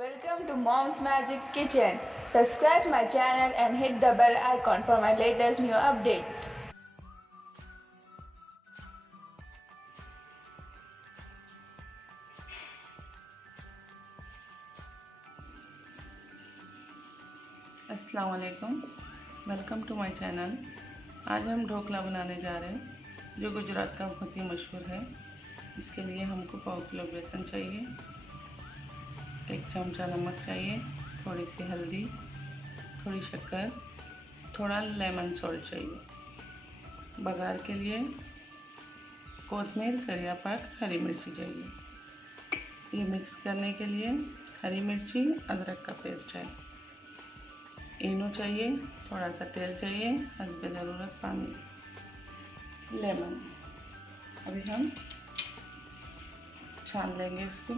Welcome to Mom's Magic Kitchen. Subscribe my channel and hit the bell icon for my latest new update. अस्सलाम वालेकुम, welcome to my channel. आज हम ढोकला बनाने जा रहे हैं जो गुजरात का बहुत ही मशहूर है। इसके लिए हमको 1 किलो बेसन चाहिए, 1 चमचा नमक चाहिए, थोड़ी सी हल्दी, थोड़ी शक्कर, थोड़ा लेमन सॉल्ट चाहिए। बघार के लिए कोतमीर, करिया पात, हरी मिर्ची चाहिए। ये मिक्स करने के लिए हरी मिर्ची, अदरक का पेस्ट है। इनो चाहिए, थोड़ा सा तेल चाहिए, हस्बे ज़रूरत पानी, लेमन। अभी हम छान लेंगे इसको।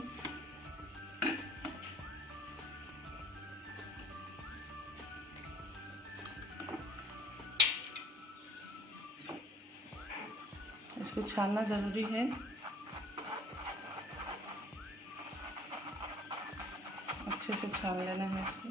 इसको छानना ज़रूरी है। अच्छे से छान लेना है इसको।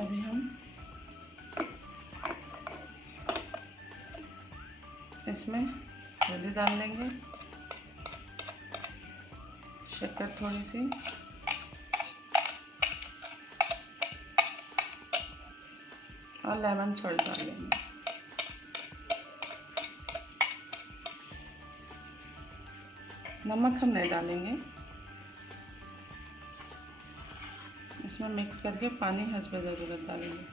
अभी हम इसमें हल्दी डाल देंगे, शक्कर थोड़ी सी, और लेमन सॉल्ट डाल देंगे। नमक हम नहीं डालेंगे। इसमें मिक्स करके पानी हस्बे ज़रूरत डालेंगे।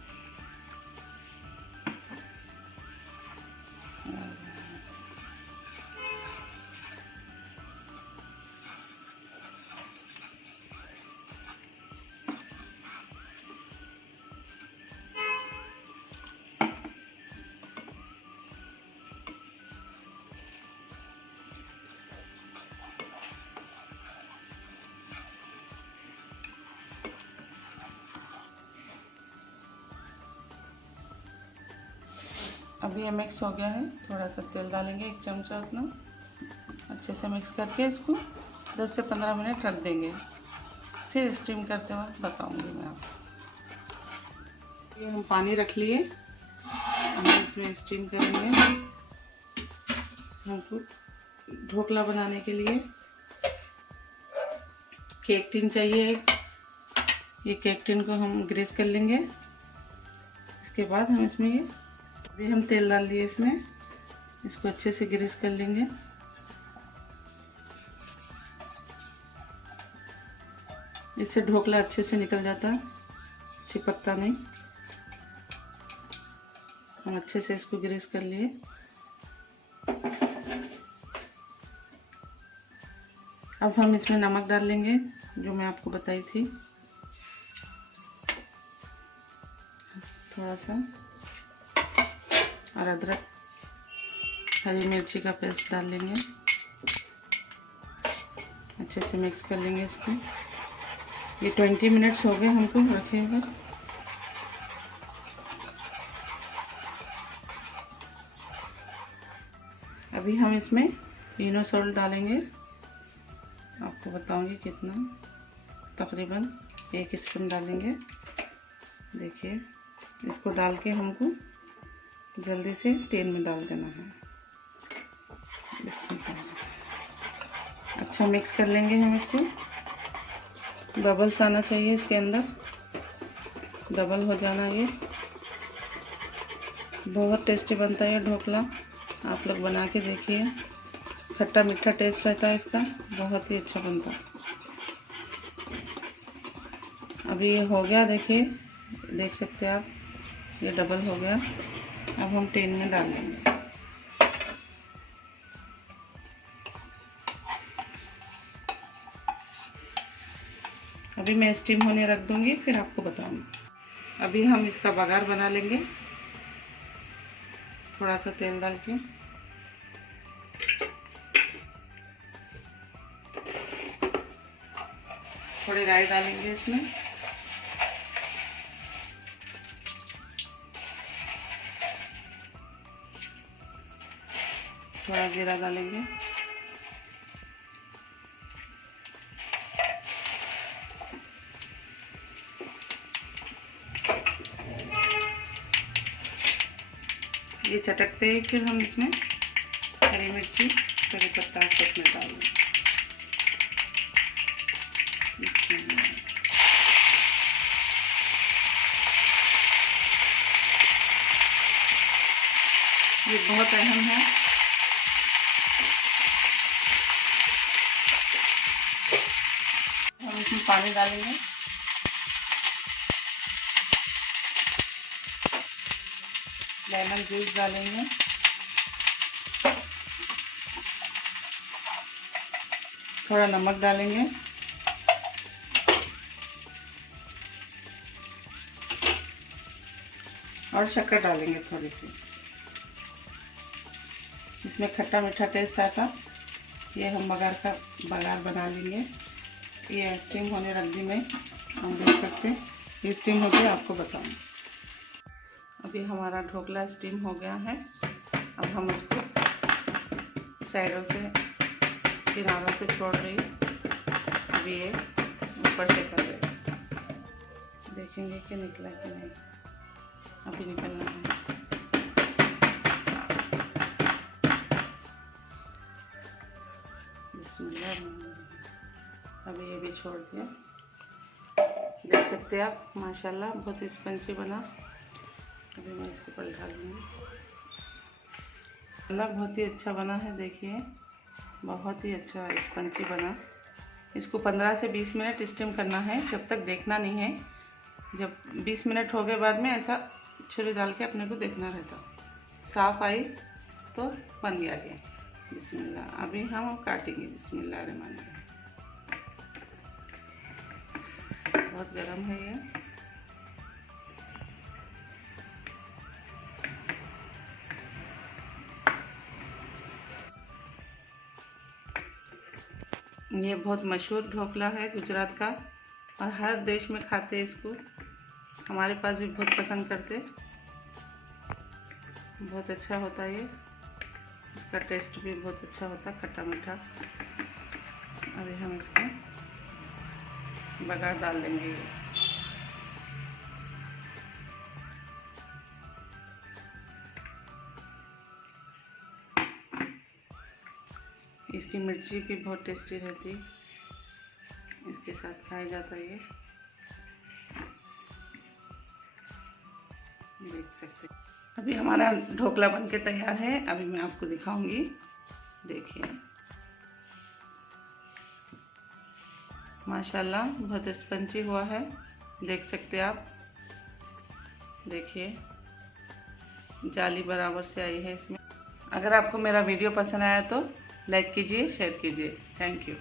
अभी ये मिक्स हो गया है। थोड़ा सा तेल डालेंगे, 1 चमचा उतना। अच्छे से मिक्स करके इसको 10 से 15 मिनट रख देंगे। फिर स्टीम करते वक्त बताऊंगी मैं आपको। ये हम पानी रख लिए, हम इसमें स्टीम करेंगे। हमको ढोकला बनाने के लिए केक टिन चाहिए एक। ये केक टिन को हम ग्रीस कर लेंगे। इसके बाद हम इसमें ये अभी हम तेल डाल दिए इसमें, इसको अच्छे से ग्रीस कर लेंगे। इससे ढोकला अच्छे से निकल जाता है, चिपकता नहीं। हम अच्छे से इसको ग्रीस कर लिए। अब हम इसमें नमक डाल लेंगे जो मैं आपको बताई थी, थोड़ा सा, और अदरक, हरी मिर्ची का पेस्ट डाल लेंगे। अच्छे से मिक्स कर लेंगे इसको। ये 20 मिनट्स हो गए हमको रखे हुए। अभी हम इसमें इनो सॉल्ट डालेंगे। आपको बताऊंगी कितना, तकरीबन 1 स्पून डालेंगे। देखिए, इसको डाल के हमको जल्दी से तेल में डाल देना है। अच्छा मिक्स कर लेंगे हम इसको। बबल्स आना चाहिए इसके अंदर, डबल हो जाना। ये बहुत टेस्टी बनता है ये ढोकला, आप लोग बना के देखिए। खट्टा मीठा टेस्ट रहता है इसका, बहुत ही अच्छा बनता है। अभी ये हो गया, देखिए, देख सकते हैं आप, ये डबल हो गया। अब हम टिन में डाल देंगे। अभी मैं स्टीम होने रख दूंगी, फिर आपको बताऊंगी। अभी हम इसका बघार बना लेंगे, थोड़ा सा तेल डाल के। थोड़ी राई डालेंगे इसमें। थोड़ा जीरा डालेंगे। ये चटकते ही फिर हम इसमें हरी मिर्ची, करी पत्ता सब में डालेंगे। ये बहुत अहम है। हम इसमें पानी डालेंगे। लेमन जूस डालेंगे। थोड़ा नमक डालेंगे। और शक्कर डालेंगे थोड़ी सी। इसमें खट्टा मीठा टेस्ट आता। ये हम बघार बना लेंगे। ये स्टीम होने रख दी मैं, हम देख सकते हैं। ये स्टीम होकर आपको बताऊँ। अभी हमारा ढोकला स्टीम हो गया है। अब हम इसको साइडों से, किनारों से छोड़ रही। अभी ये ऊपर से कर रही। देखेंगे कि निकला कि नहीं। अभी निकलना है। अभी ये भी छोड़ दिया। देख सकते हैं आप, माशाल्लाह बहुत स्पंजी बना। अभी मैं इसको पलटा लूँगी। माशाल्लाह बहुत ही अच्छा बना है। देखिए बहुत ही अच्छा स्पंजी बना। इसको 15 से 20 मिनट स्टीम करना है। जब तक देखना नहीं है। जब 20 मिनट हो गए बाद में ऐसा छुरी डाल के अपने को देखना रहता। साफ आई तो बन गया ये। बिस्मिल्लाह। अभी हम काटेंगे। बिस्मिल्लाह रहमान रहीम। बहुत गर्म है ये। ये बहुत मशहूर ढोकला है गुजरात का, और हर देश में खाते हैं इसको। हमारे पास भी बहुत पसंद करते। बहुत अच्छा होता है ये। इसका टेस्ट भी बहुत अच्छा होता, खट्टा मीठा। अभी हम इसको बघार डाल देंगे। इसकी मिर्ची भी बहुत टेस्टी रहती है। इसके साथ खाया जाता है ये। देख सकते हैं। अभी हमारा ढोकला बनके तैयार है। अभी मैं आपको दिखाऊंगी। देखिए माशाल्लाह बहुत स्पंजी हुआ है। देख सकते हैं आप। देखिए जाली बराबर से आई है इसमें। अगर आपको मेरा वीडियो पसंद आया तो लाइक कीजिए, शेयर कीजिए। Thank you.